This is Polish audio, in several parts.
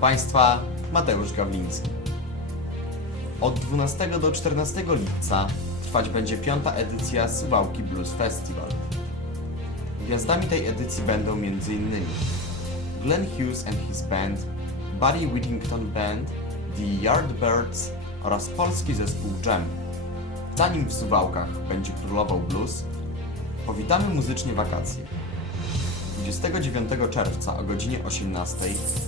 Państwa, Mateusz Gawliński. Od 12 do 14 lipca trwać będzie piąta edycja Suwałki Blues Festival. Gwiazdami tej edycji będą m.in. Glenn Hughes and his band, Buddy Whittington Band, The Yardbirds oraz polski zespół Jam. Zanim w Suwałkach będzie królował blues, powitamy muzycznie wakacje. 29 czerwca o godzinie 18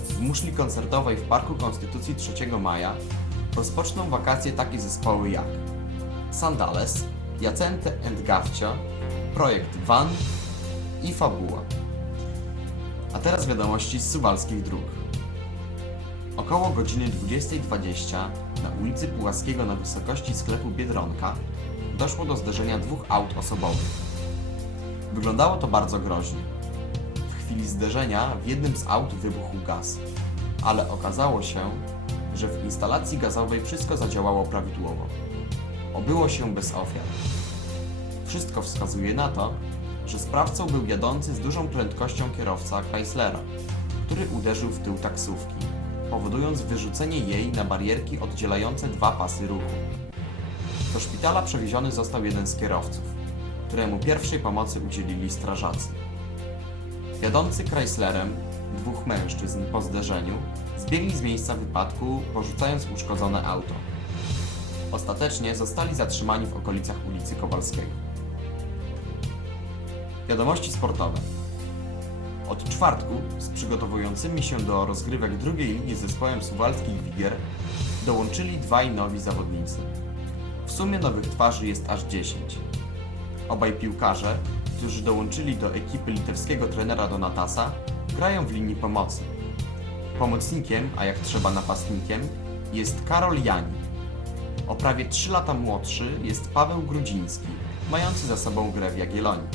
w muszli koncertowej w Parku Konstytucji 3 maja rozpoczną wakacje takie zespoły jak Sandales, Jacente and Gawcio, Projekt Van i Fabuła. A teraz wiadomości z suwalskich dróg. Około godziny 20.20 na ulicy Pułaskiego na wysokości sklepu Biedronka doszło do zderzenia dwóch aut osobowych. Wyglądało to bardzo groźnie. Chwili zderzenia w jednym z aut wybuchł gaz, ale okazało się, że w instalacji gazowej wszystko zadziałało prawidłowo. Obyło się bez ofiar. Wszystko wskazuje na to, że sprawcą był jadący z dużą prędkością kierowca Chryslera, który uderzył w tył taksówki, powodując wyrzucenie jej na barierki oddzielające dwa pasy ruchu. Do szpitala przewieziony został jeden z kierowców, któremu pierwszej pomocy udzielili strażacy. Jadący Chryslerem, dwóch mężczyzn po zderzeniu, zbiegli z miejsca wypadku, porzucając uszkodzone auto. Ostatecznie zostali zatrzymani w okolicach ulicy Kowalskiego. Wiadomości sportowe. Od czwartku z przygotowującymi się do rozgrywek drugiej ligi zespołem suwalskich Wigier dołączyli dwaj nowi zawodnicy. W sumie nowych twarzy jest aż 10. Obaj piłkarze, którzy dołączyli do ekipy litewskiego trenera Donatasa, grają w linii pomocy. Pomocnikiem, a jak trzeba napastnikiem, jest Karol Jani. O prawie 3 lata młodszy jest Paweł Grudziński, mający za sobą grę w Jagiellonii.